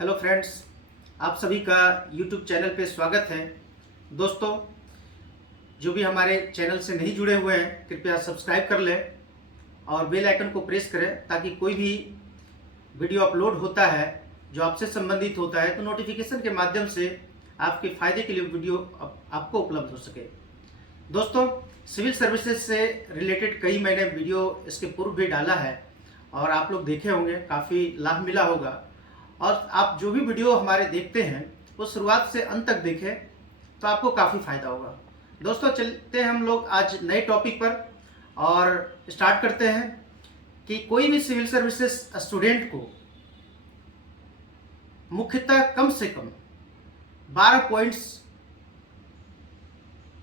Hello friends, आप सभी का यूट्यूब चैनल पे स्वागत है। दोस्तों, जो भी हमारे चैनल से नहीं जुड़े हुए हैं कृपया सब्सक्राइब कर लें और बेल आइकन को प्रेस करें ताकि कोई भी वीडियो अपलोड होता है जो आपसे संबंधित होता है तो नोटिफिकेशन के माध्यम से आपके फ़ायदे के लिए वीडियो आपको उपलब्ध हो सके। दोस्तों, सिविल सर्विसेज से रिलेटेड कई मैंने वीडियो इसके पूर्व भी डाला है और आप लोग देखे होंगे, काफ़ी लाभ मिला होगा। और आप जो भी वीडियो हमारे देखते हैं वो शुरुआत से अंत तक देखें तो आपको काफ़ी फ़ायदा होगा। दोस्तों, चलते हैं हम लोग आज नए टॉपिक पर और स्टार्ट करते हैं कि कोई भी सिविल सर्विसेज स्टूडेंट को मुख्यतः कम से कम 12 पॉइंट्स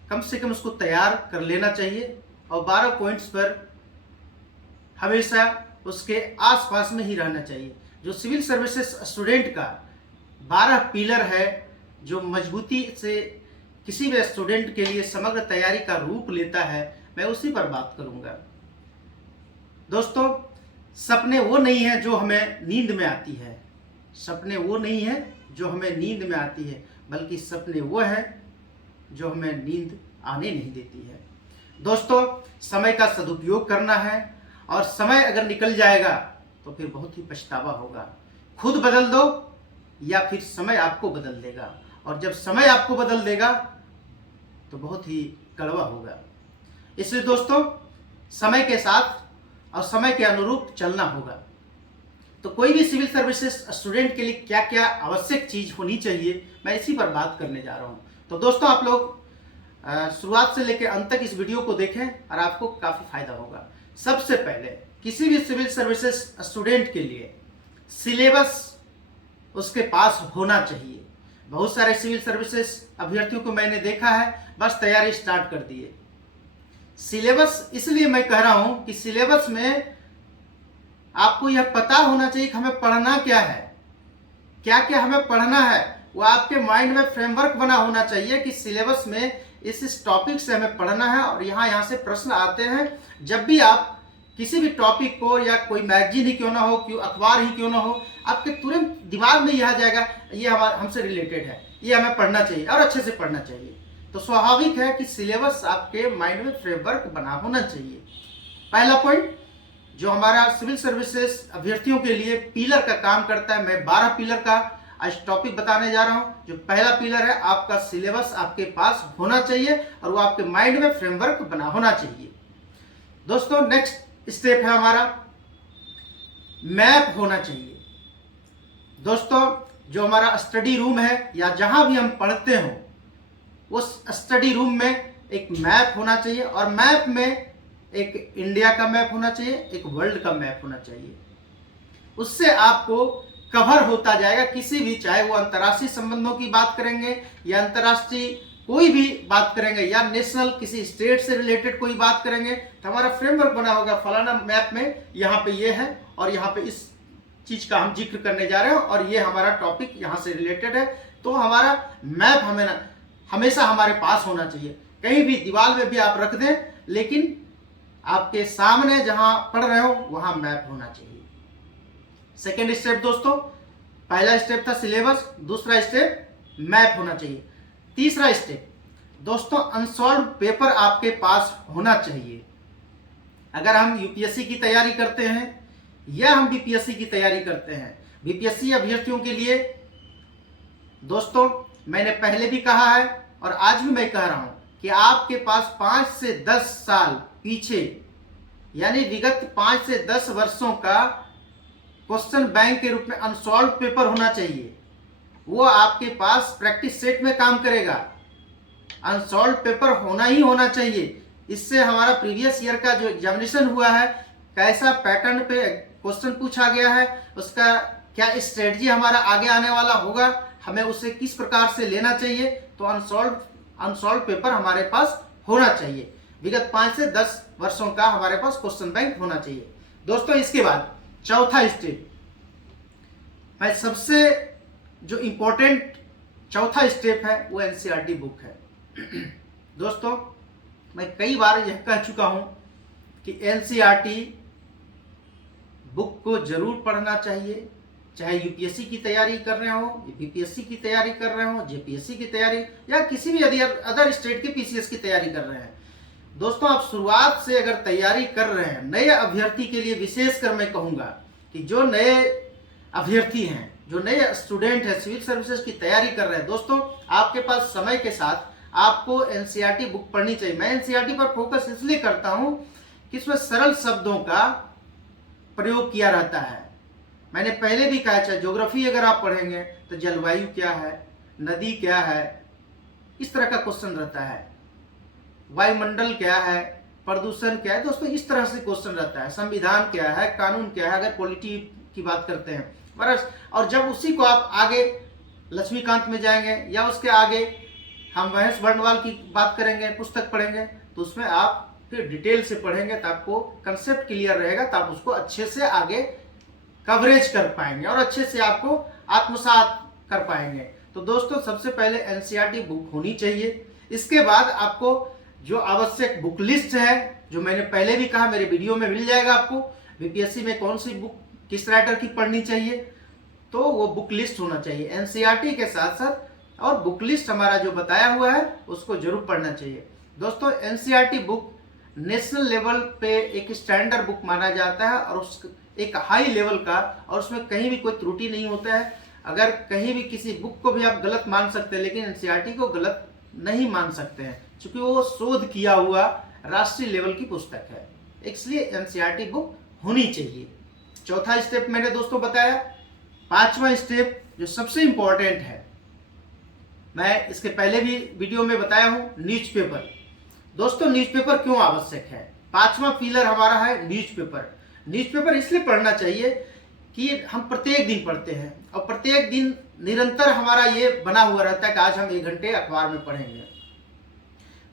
कम से कम उसको तैयार कर लेना चाहिए और 12 पॉइंट्स पर हमेशा उसके आसपास में ही रहना चाहिए। जो सिविल सर्विसेज स्टूडेंट का 12 पिलर है जो मजबूती से किसी भी स्टूडेंट के लिए समग्र तैयारी का रूप लेता है, मैं उसी पर बात करूंगा। दोस्तों, सपने वो नहीं है जो हमें नींद में आती है, सपने वो नहीं है जो हमें नींद में आती है, बल्कि सपने वो है जो हमें नींद आने नहीं देती है। दोस्तों, समय का सदुपयोग करना है और समय अगर निकल जाएगा तो फिर बहुत ही पछतावा होगा। खुद बदल दो या फिर समय आपको बदल देगा, और जब समय आपको बदल देगा तो बहुत ही कड़वा होगा। इसलिए दोस्तों, समय के साथ और समय के अनुरूप चलना होगा। तो कोई भी सिविल सर्विसेज स्टूडेंट के लिए क्या क्या आवश्यक चीज होनी चाहिए, मैं इसी पर बात करने जा रहा हूं। तो दोस्तों, आप लोग शुरुआत से लेकर अंत तक इस वीडियो को देखें और आपको काफी फायदा होगा। सबसे पहले किसी भी सिविल सर्विसेज स्टूडेंट के लिए सिलेबस उसके पास होना चाहिए। बहुत सारे सिविल सर्विसेज अभ्यर्थियों को मैंने देखा है बस तैयारी स्टार्ट कर दिए। सिलेबस इसलिए मैं कह रहा हूं कि सिलेबस में आपको यह पता होना चाहिए कि हमें पढ़ना क्या है, क्या क्या हमें पढ़ना है। वो आपके माइंड में फ्रेमवर्क बना होना चाहिए कि सिलेबस में इस टॉपिक से हमें पढ़ना है और यहाँ से प्रश्न आते हैं। जब भी आप किसी भी टॉपिक को, या कोई मैगजीन ही क्यों ना हो, क्यों अखबार ही क्यों ना हो, आपके तुरंत दिमाग में यह आ जाएगा ये हमसे रिलेटेड है, ये हमें पढ़ना चाहिए और अच्छे से पढ़ना चाहिए। तो स्वाभाविक है कि सिलेबस आपके माइंड में फ्रेमवर्क बना होना चाहिए। पहला पॉइंट जो हमारा सिविल सर्विसेज अभ्यर्थियों के लिए पिलर का काम करता है, मैं 12 पिलर का आज टॉपिक बताने जा रहा हूं। जो पहला पिलर है, आपका सिलेबस आपके पास होना चाहिए और वो आपके माइंड में फ्रेमवर्क बना होना चाहिए। दोस्तों, नेक्स्ट स्टेप है हमारा मैप होना चाहिए। दोस्तों, जो हमारा स्टडी रूम है या जहां भी हम पढ़ते हो उस स्टडी रूम में एक मैप होना चाहिए, और मैप में एक इंडिया का मैप होना चाहिए, एक वर्ल्ड का मैप होना चाहिए। उससे आपको कवर होता जाएगा किसी भी, चाहे वो अंतर्राष्ट्रीय संबंधों की बात करेंगे या अंतर्राष्ट्रीय कोई भी बात करेंगे या नेशनल किसी स्टेट से रिलेटेड कोई बात करेंगे, तो हमारा फ्रेमवर्क बना होगा फलाना मैप में यहाँ पे ये है और यहाँ पे इस चीज का हम जिक्र करने जा रहे हैं और ये हमारा टॉपिक यहाँ से रिलेटेड है। तो हमारा मैप हमें हमेशा हमारे पास होना चाहिए। कहीं भी दीवार में भी आप रख दें, लेकिन आपके सामने जहां पढ़ रहे हो वहां मैप होना चाहिए। सेकेंड स्टेप दोस्तों, पहला स्टेप था सिलेबस, दूसरा स्टेप मैप होना चाहिए। तीसरा स्टेप दोस्तों, अनसॉल्व पेपर आपके पास होना चाहिए। अगर हम यूपीएससी की तैयारी करते हैं या हम बीपीएससी की तैयारी करते हैं, बीपीएससी अभ्यर्थियों के लिए दोस्तों मैंने पहले भी कहा है और आज भी मैं कह रहा हूं कि आपके पास 5 से 10 साल पीछे, यानी विगत 5 से 10 वर्षों का क्वेश्चन बैंक के रूप में अनसॉल्व पेपर होना चाहिए। वो आपके पास प्रैक्टिस सेट में काम करेगा। अनसॉल्व पेपर होना ही होना चाहिए। इससे हमारा प्रीवियस ईयर का जो एग्जामिनेशन हुआ है, कैसा पैटर्न पे क्वेश्चन पूछा गया है, उसका क्या स्ट्रेटजी हमारा आगे आने वाला होगा, हमें उसे किस प्रकार से लेना चाहिए। तो अनसॉल्व पेपर हमारे पास होना चाहिए। विगत 5 से 10 वर्षों का हमारे पास क्वेश्चन बैंक होना चाहिए। दोस्तों, इसके बाद चौथा स्टेप, मैं सबसे जो इंपॉर्टेंट चौथा स्टेप है वो एनसीईआरटी बुक है। दोस्तों, मैं कई बार यह कह चुका हूं कि एनसीईआरटी बुक को जरूर पढ़ना चाहिए, चाहे यूपीएससी की तैयारी कर रहे हो, बीपीएससी की तैयारी कर रहे हो, जेपीएससी की तैयारी, या किसी भी अदर स्टेट के पीसीएस की तैयारी कर रहे हैं। दोस्तों, आप शुरुआत से अगर तैयारी कर रहे हैं, नए अभ्यर्थी के लिए विशेषकर मैं कहूँगा कि जो नए अभ्यर्थी हैं, जो नए स्टूडेंट हैं, सिविल सर्विसेज की तैयारी कर रहे हैं, दोस्तों आपके पास समय के साथ आपको एनसीईआरटी बुक पढ़नी चाहिए। मैं एनसीईआरटी पर फोकस इसलिए करता हूँ कि इसमें सरल शब्दों का प्रयोग किया रहता है। मैंने पहले भी कहा, चाहे ज्योग्राफी अगर आप पढ़ेंगे तो जलवायु क्या है, नदी क्या है, इस तरह का क्वेश्चन रहता है। वायुमंडल क्या है, प्रदूषण क्या है, दोस्तों इस तरह से क्वेश्चन रहता है। संविधान क्या है, कानून क्या है, अगर पॉलिटी की बात करते हैं बस। और जब उसी को आप आगे लक्ष्मीकांत में जाएंगे या उसके आगे हम महेश बर्णवाल की बात करेंगे, पुस्तक पढ़ेंगे, तो उसमें आप फिर डिटेल से पढ़ेंगे तो आपको कंसेप्ट क्लियर रहेगा, तो आप उसको अच्छे से आगे कवरेज कर पाएंगे और अच्छे से आपको आत्मसात कर पाएंगे। तो दोस्तों सबसे पहले एनसीईआरटी बुक होनी चाहिए। इसके बाद आपको जो आवश्यक बुक लिस्ट है, जो मैंने पहले भी कहा, मेरे वीडियो में मिल जाएगा आपको, बीपीएससी में कौन सी बुक किस राइटर की पढ़नी चाहिए, तो वो बुक लिस्ट होना चाहिए एनसीईआरटी के साथ साथ। और बुक लिस्ट हमारा जो बताया हुआ है उसको जरूर पढ़ना चाहिए। दोस्तों एनसीईआरटी बुक नेशनल लेवल पे एक स्टैंडर्ड बुक माना जाता है और उस एक हाई लेवल का, और उसमें कहीं भी कोई त्रुटि नहीं होता है। अगर कहीं भी किसी बुक को भी आप गलत मान सकते हैं, लेकिन एनसीईआरटी को गलत नहीं मान सकते हैं, क्योंकि वो शोध किया हुआ राष्ट्रीय लेवल की पुस्तक है, इसलिए एनसीईआरटी बुक होनी चाहिए। चौथा स्टेप मैंने दोस्तों बताया। पांचवा स्टेप जो सबसे इंपॉर्टेंट है, मैं इसके पहले भी वीडियो में बताया हूं, न्यूज़पेपर। दोस्तों न्यूज़पेपर क्यों आवश्यक है? पांचवा पिलर हमारा है न्यूज़पेपर। न्यूज़पेपर इसलिए पढ़ना चाहिए कि हम प्रत्येक दिन पढ़ते हैं और प्रत्येक दिन निरंतर हमारा ये बना हुआ रहता है कि आज हम 1 घंटे अखबार में पढ़ेंगे।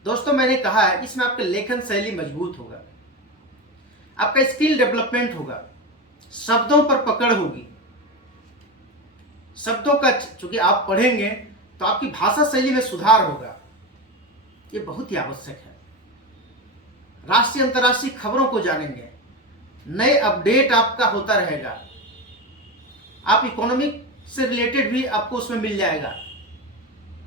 दोस्तों मैंने कहा है इसमें आपका लेखन शैली मजबूत होगा, आपका स्किल डेवलपमेंट होगा, शब्दों पर पकड़ होगी, शब्दों का चूंकि आप पढ़ेंगे तो आपकी भाषा शैली में सुधार होगा, ये बहुत ही आवश्यक है। राष्ट्रीय अंतर्राष्ट्रीय खबरों को जानेंगे, नए अपडेट आपका होता रहेगा, आप इकोनॉमिक से रिलेटेड भी आपको उसमें मिल जाएगा।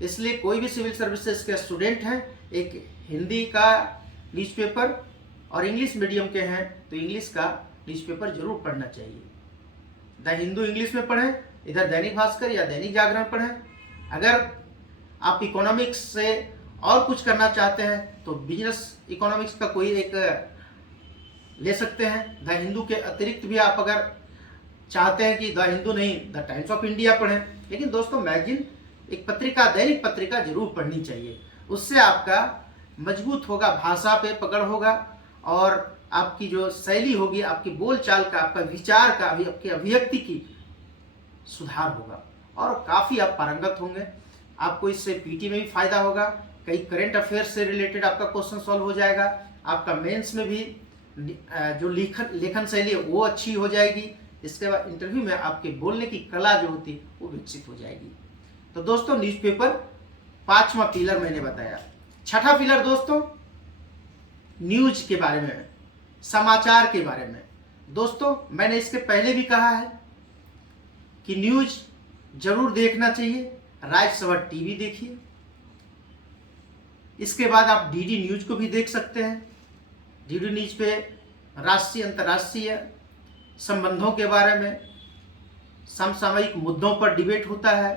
इसलिए कोई भी सिविल सर्विसेज के स्टूडेंट हैं, एक हिंदी का न्यूज़पेपर और इंग्लिश मीडियम के हैं तो इंग्लिश का न्यूज़पेपर जरूर पढ़ना चाहिए। द हिंदू इंग्लिश में पढ़ें, इधर दैनिक भास्कर या दैनिक जागरण पढ़ें। अगर आप इकोनॉमिक्स से और कुछ करना चाहते हैं तो बिजनेस इकोनॉमिक्स का कोई एक ले सकते हैं। द हिंदू के अतिरिक्त भी आप अगर चाहते हैं कि द हिंदू नहीं, द टाइम्स ऑफ इंडिया पढ़ें। लेकिन दोस्तों मैगजीन, एक पत्रिका, दैनिक पत्रिका जरूर पढ़नी चाहिए, उससे आपका मजबूत होगा, भाषा पे पकड़ होगा और आपकी जो शैली होगी, आपकी बोलचाल का, आपका विचार का, आपकी अभिव्यक्ति की सुधार होगा और काफ़ी आप पारंगत होंगे। आपको इससे पीटी में भी फायदा होगा, कई करंट अफेयर्स से रिलेटेड आपका क्वेश्चन सॉल्व हो जाएगा, आपका मेंस में भी जो लेखन शैली है वो अच्छी हो जाएगी। इसके बाद इंटरव्यू में आपके बोलने की कला जो होती है वो विकसित हो जाएगी। तो दोस्तों न्यूज़पेपर पांचवा पिलर मैंने बताया। छठा पिलर दोस्तों न्यूज के बारे में, समाचार के बारे में। दोस्तों मैंने इसके पहले भी कहा है कि न्यूज जरूर देखना चाहिए। राज्यसभा टीवी देखिए, इसके बाद आप डीडी न्यूज को भी देख सकते हैं। डीडी न्यूज पे राष्ट्रीय अंतर्राष्ट्रीय संबंधों के बारे में, समसामयिक मुद्दों पर डिबेट होता है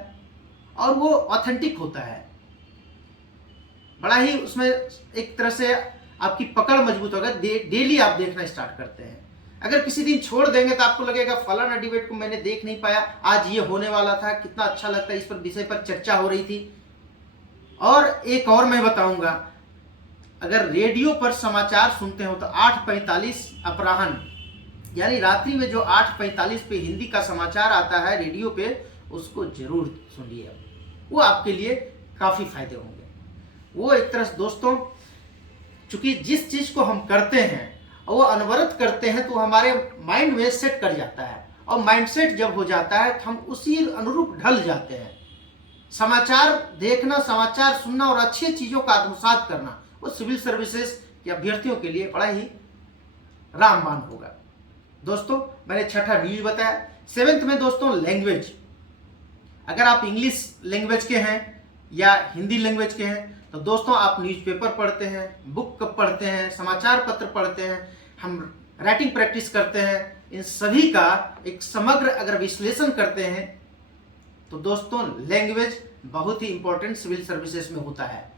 और वो ऑथेंटिक होता है। बड़ा ही उसमें एक तरह से आपकी पकड़ मजबूत होगा। डेली आप देखना स्टार्ट करते हैं। अगर किसी दिन छोड़ देंगे तो आपको लगेगा फलाना डिबेट को मैंने देख नहीं पाया, आज ये होने वाला था, कितना अच्छा लगता है, इस पर विषय पर चर्चा हो रही थी। और एक और मैं बताऊंगा, अगर रेडियो पर समाचार सुनते हो तो 8:45 अपराह्न यानी रात्रि में जो 8:45 पे हिंदी का समाचार आता है रेडियो पे, उसको जरूर सुनिए, वो आपके लिए काफ़ी फायदे होंगे। वो एक तरह से दोस्तों, चूंकि जिस चीज़ को हम करते हैं और वो अनवरत करते हैं तो हमारे माइंड में सेट कर जाता है, और माइंडसेट जब हो जाता है तो हम उसी अनुरूप ढल जाते हैं। समाचार देखना, समाचार सुनना और अच्छी चीज़ों का आत्मसात करना, वो सिविल सर्विसेज के अभ्यर्थियों के लिए बड़ा ही रामबाण होगा। दोस्तों मैंने छठा न्यूज बताया। सेवेंथ में दोस्तों लैंग्वेज, अगर आप इंग्लिश लैंग्वेज के हैं या हिंदी लैंग्वेज के हैं तो दोस्तों आप न्यूज़पेपर पढ़ते हैं, बुक पढ़ते हैं, समाचार पत्र पढ़ते हैं, हम राइटिंग प्रैक्टिस करते हैं, इन सभी का एक समग्र अगर विश्लेषण करते हैं तो दोस्तों लैंग्वेज बहुत ही इंपॉर्टेंट सिविल सर्विसेज में होता है।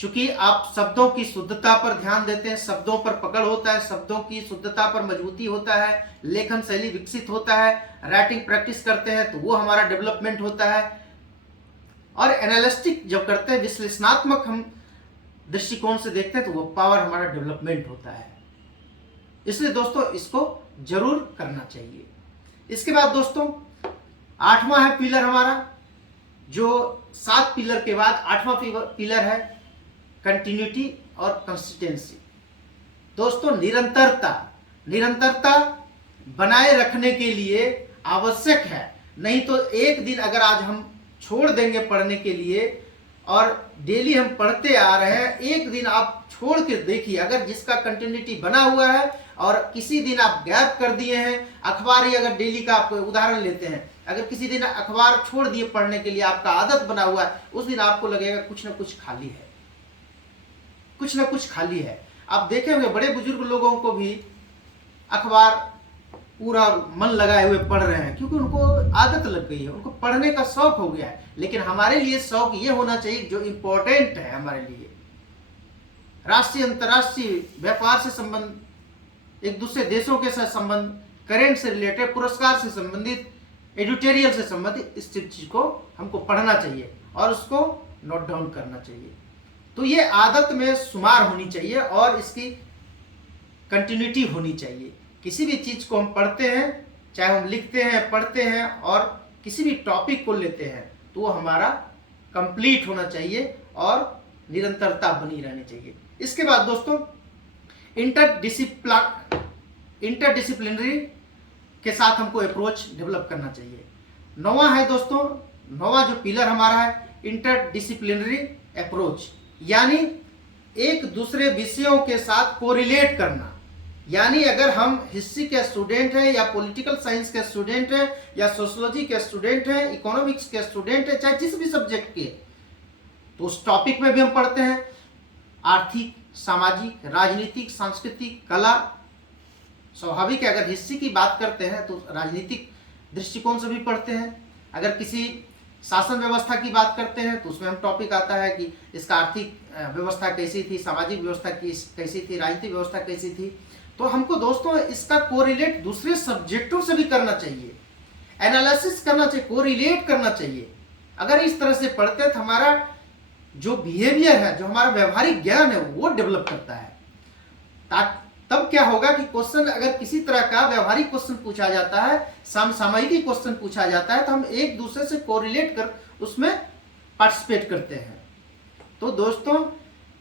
चूंकि आप शब्दों की शुद्धता पर ध्यान देते हैं, शब्दों पर पकड़ होता है, शब्दों की शुद्धता पर मजबूती होता है, लेखन शैली विकसित होता है, राइटिंग प्रैक्टिस करते हैं तो वो हमारा डेवलपमेंट होता है। और एनालिस्टिक जब करते हैं, विश्लेषणात्मक हम दृष्टिकोण से देखते हैं तो वो पावर हमारा डेवलपमेंट होता है। इसलिए दोस्तों इसको जरूर करना चाहिए। इसके बाद दोस्तों 8वां है पिलर हमारा, जो 7 पिलर के बाद 8वां पिलर है कंटिन्यूटी और कंसिस्टेंसी। दोस्तों निरंतरता बनाए रखने के लिए आवश्यक है। नहीं तो एक दिन अगर आज हम छोड़ देंगे पढ़ने के लिए और डेली हम पढ़ते आ रहे हैं, एक दिन आप छोड़ के देखिए, अगर जिसका कंटिन्यूटी बना हुआ है और किसी दिन आप गैप कर दिए हैं, अखबार ही अगर डेली का आप उदाहरण लेते हैं, अगर किसी दिन अखबार छोड़ दिए पढ़ने के लिए, आपका आदत बना हुआ है, उस दिन आपको लगेगा कुछ ना कुछ खाली है, कुछ ना कुछ खाली है। आप देखे होंगे बड़े बुजुर्ग लोगों को भी अखबार पूरा मन लगाए हुए पढ़ रहे हैं, क्योंकि उनको आदत लग गई है, उनको पढ़ने का शौक हो गया है। लेकिन हमारे लिए शौक ये होना चाहिए जो इम्पोर्टेंट है हमारे लिए, राष्ट्रीय अंतर्राष्ट्रीय व्यापार से संबंध, एक दूसरे देशों के साथ संबंध, करेंट से रिलेटेड, पुरस्कार से संबंधित, एडिटोरियल से संबंधित, इस चीज को हमको पढ़ना चाहिए और उसको नोट डाउन करना चाहिए। तो ये आदत में शुमार होनी चाहिए और इसकी कंटिन्यूटी होनी चाहिए। किसी भी चीज को हम पढ़ते हैं, चाहे हम लिखते हैं, पढ़ते हैं और किसी भी टॉपिक को लेते हैं, तो वो हमारा कंप्लीट होना चाहिए और निरंतरता बनी रहनी चाहिए। इसके बाद दोस्तों इंटरडिसिप्लिनरी के साथ हमको अप्रोच डेवलप करना चाहिए। 9वां है दोस्तों, 9वां जो पिलर हमारा है इंटरडिसिप्लिनरी अप्रोच, यानी एक दूसरे विषयों के साथ कोरिलेट करना। यानी अगर हम हिस्ट्री के स्टूडेंट हैं या पॉलिटिकल साइंस के स्टूडेंट हैं या सोशियोलॉजी के स्टूडेंट हैं, इकोनॉमिक्स के स्टूडेंट हैं, चाहे जिस भी सब्जेक्ट के, तो उस टॉपिक में भी हम पढ़ते हैं। आर्थिक, सामाजिक, राजनीतिक, सांस्कृतिक, कला, स्वाभाविक है अगर हिस्ट्री की बात करते हैं तो राजनीतिक दृष्टिकोण से भी पढ़ते हैं। अगर किसी शासन व्यवस्था की बात करते हैं तो उसमें हम टॉपिक आता है कि इसका आर्थिक व्यवस्था कैसी थी, सामाजिक व्यवस्था कैसी थी, राजनीतिक व्यवस्था कैसी थी। तो हमको दोस्तों इसका कोरिलेट दूसरे सब्जेक्टों से भी करना चाहिए, एनालिसिस करना चाहिए, कोरिलेट करना चाहिए। अगर इस तरह से पढ़ते हैं तो हमारा जो बिहेवियर है, जो हमारा व्यवहारिक ज्ञान है, वो डेवलप करता है। तब क्या होगा कि क्वेश्चन, अगर किसी तरह का व्यवहारिक क्वेश्चन पूछा जाता है, समसामयिकी क्वेश्चन पूछा जाता है, तो हम एक दूसरे से कोरिलेट कर उसमें पार्टिसिपेट करते हैं। तो दोस्तों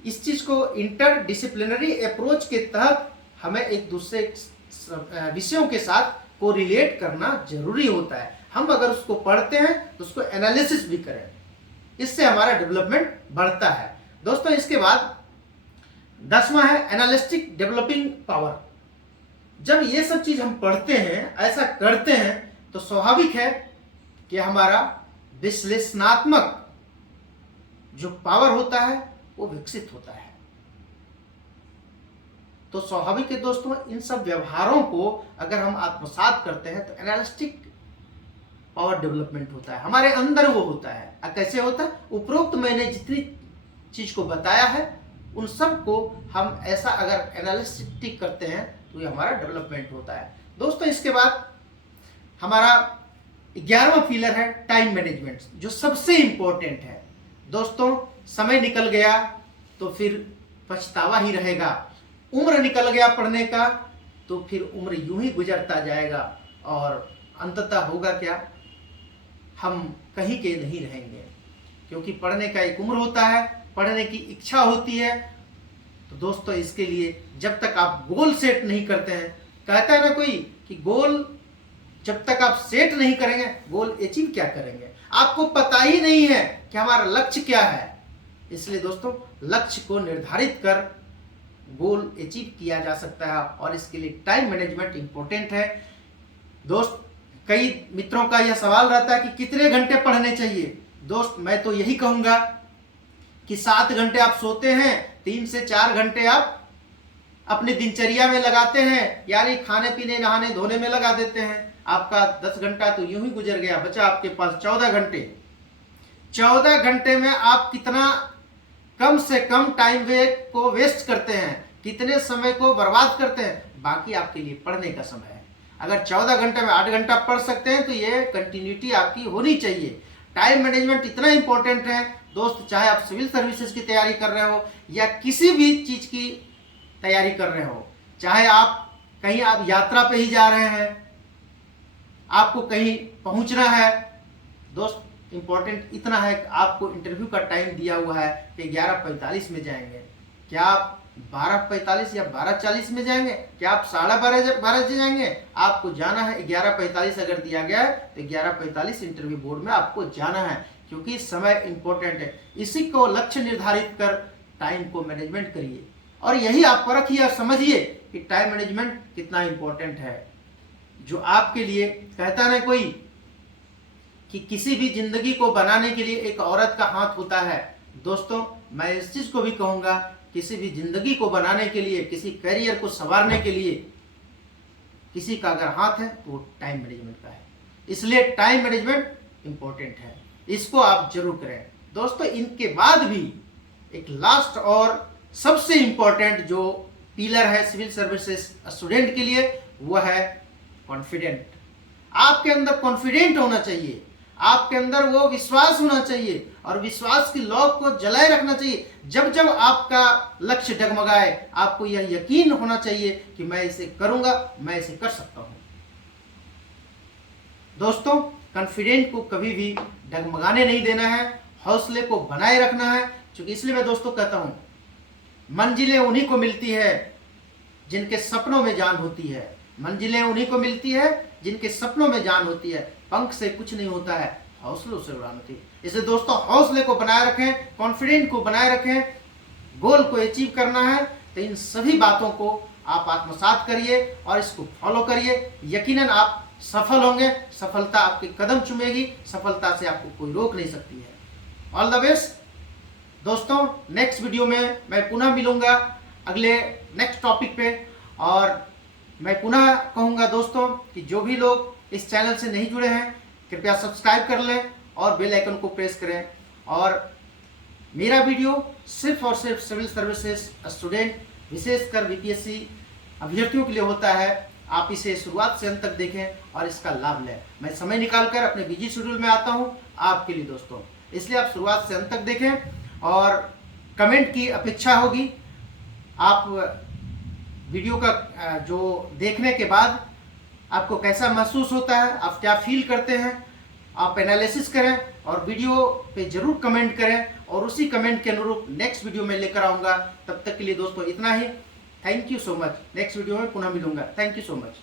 इस चीज को इंटरडिसिप्लिनरी अप्रोच के तहत हमें एक दूसरे विषयों के साथ कोरिलेट करना जरूरी होता है। हम अगर उसको पढ़ते हैं तो उसको एनालिसिस भी करें, इससे हमारा डेवलपमेंट बढ़ता है। दोस्तों इसके बाद 10वां है एनालिस्टिक डेवलपिंग पावर। जब ये सब चीज हम पढ़ते हैं, ऐसा करते हैं, तो स्वाभाविक है कि हमारा विश्लेषणात्मक जो पावर होता है वो विकसित होता है। तो स्वाभाविक है दोस्तों, इन सब व्यवहारों को अगर हम आत्मसात करते हैं तो एनालिस्टिक पावर डेवलपमेंट होता है, हमारे अंदर वो होता है। कैसे होता है? उपरोक्त मैंने जितनी चीज को बताया है उन सब को हम ऐसा अगर एनालिस्टिक करते हैं तो ये हमारा डेवलपमेंट होता है। दोस्तों इसके बाद हमारा 11वां पिलर है टाइम मैनेजमेंट, जो सबसे इंपॉर्टेंट है। दोस्तों समय निकल गया तो फिर पछतावा ही रहेगा, उम्र निकल गया पढ़ने का तो फिर उम्र यूं ही गुजरता जाएगा और अंततः होगा क्या, हम कहीं के नहीं रहेंगे। क्योंकि पढ़ने का एक उम्र होता है, पढ़ने की इच्छा होती है। तो दोस्तों इसके लिए जब तक आप गोल सेट नहीं करते हैं, कहता है ना कोई कि गोल जब तक आप सेट नहीं करेंगे, गोल अचीव क्या करेंगे? आपको पता ही नहीं है कि हमारा लक्ष्य क्या है। इसलिए दोस्तों लक्ष्य को निर्धारित कर गोल अचीव किया जा सकता है और इसके लिए टाइम मैनेजमेंट इंपॉर्टेंट है। दोस्त, कई मित्रों का यह सवाल रहता है कि कितने घंटे पढ़ने चाहिए। दोस्त, मैं तो यही कहूँगा कि 7 घंटे आप सोते हैं, 3 से 4 घंटे आप अपनी दिनचर्या में लगाते हैं, यानी खाने पीने नहाने धोने में लगा देते हैं। आपका 10 घंटा तो यूं ही गुजर गया, बचा आपके पास 14 घंटे। 14 घंटे में आप कितना कम से कम टाइम को वेस्ट करते हैं, कितने समय को बर्बाद करते हैं, बाकी आपके लिए पढ़ने का समय है। अगर 14 घंटे में 8 घंटा पढ़ सकते हैं तो ये कंटिन्यूटी आपकी होनी चाहिए। टाइम मैनेजमेंट इतना इंपॉर्टेंट है दोस्त, चाहे आप सिविल सर्विसेज की तैयारी कर रहे हो या किसी भी चीज की तैयारी कर रहे हो, चाहे आप कहीं आप यात्रा पे ही जा रहे हैं, आपको कहीं पहुंचना है। दोस्त, इंपॉर्टेंट इतना है कि आपको इंटरव्यू का टाइम दिया हुआ है कि 11:45 में जाएंगे, क्या आप 12:45 या 12:40 में जाएंगे, क्या आप 12:30 जाएंगे? आपको जाना है 11:45 अगर दिया गया है तो 11:45 इंटरव्यू बोर्ड में आपको जाना है, क्योंकि समय इंपॉर्टेंट है। इसी को लक्ष्य निर्धारित कर टाइम को मैनेजमेंट करिए और यही आप परखिए और समझिए कि टाइम मैनेजमेंट कितना इंपॉर्टेंट है। जो आपके लिए कहता ना कोई कि किसी भी जिंदगी को बनाने के लिए एक औरत का हाथ होता है। दोस्तों, मैं इस चीज को भी कहूंगा, किसी भी जिंदगी को बनाने के लिए, किसी करियर को संवारने के लिए किसी का अगर हाथ है तो वो टाइम मैनेजमेंट का है। इसलिए टाइम मैनेजमेंट इंपॉर्टेंट है, इसको आप जरूर करें। दोस्तों, इनके बाद भी एक लास्ट और सबसे इंपॉर्टेंट जो पिलर है सिविल सर्विसेज स्टूडेंट के लिए, वो है कॉन्फिडेंट। आपके अंदर कॉन्फिडेंट होना चाहिए, आपके अंदर वो विश्वास होना चाहिए और विश्वास की लौ को जलाए रखना चाहिए। जब जब आपका लक्ष्य डगमगाए, आपको यह यकीन होना चाहिए कि मैं इसे करूंगा, मैं इसे कर सकता हूं। दोस्तों, कॉन्फिडेंट को कभी भी डगमगाने नहीं देना है, हौसले को बनाए रखना है। क्योंकि इसलिए मैं दोस्तों कहता हूं, मंजिलें उन्हीं को मिलती है जिनके सपनों में जान होती है। मंजिलें उन्हीं को मिलती है जिनके सपनों में जान होती है। पंख से कुछ नहीं होता है, हौसलों से उड़ान होती है। इसलिए दोस्तों, हौसले को बनाए रखें, कॉन्फिडेंट को बनाए रखें। गोल को अचीव करना है तो इन सभी बातों को आप आत्मसात करिए और इसको फॉलो करिए। यकीनन आप सफल होंगे, सफलता आपके कदम चूमेगी, सफलता से आपको कोई रोक नहीं सकती है। ऑल द बेस्ट दोस्तों। नेक्स्ट वीडियो में मैं पुनः मिलूंगा अगले नेक्स्ट टॉपिक पे, और मैं पुनः कहूंगा दोस्तों कि जो भी लोग इस चैनल से नहीं जुड़े हैं, कृपया सब्सक्राइब कर लें और बेल आइकन को प्रेस करें। और मेरा वीडियो सिर्फ और सिर्फ सिविल सर्विसेज स्टूडेंट, विशेषकर बीपीएससी अभ्यर्थियों के लिए होता है। आप इसे शुरुआत से अंत तक देखें और इसका लाभ लें। मैं समय निकालकर अपने बिजी शेड्यूल में आता हूं आपके लिए दोस्तों, इसलिए आप शुरुआत से अंत तक देखें और कमेंट की अपेक्षा होगी। आप वीडियो का जो देखने के बाद आपको कैसा महसूस होता है, आप क्या फील करते हैं, आप एनालिसिस करें और वीडियो पे जरूर कमेंट करें, और उसी कमेंट के अनुरूप नेक्स्ट वीडियो में लेकर आऊँगा। तब तक के लिए दोस्तों इतना ही। Thank you so much. Next video में पुनः मिलूंगा। Thank you so much.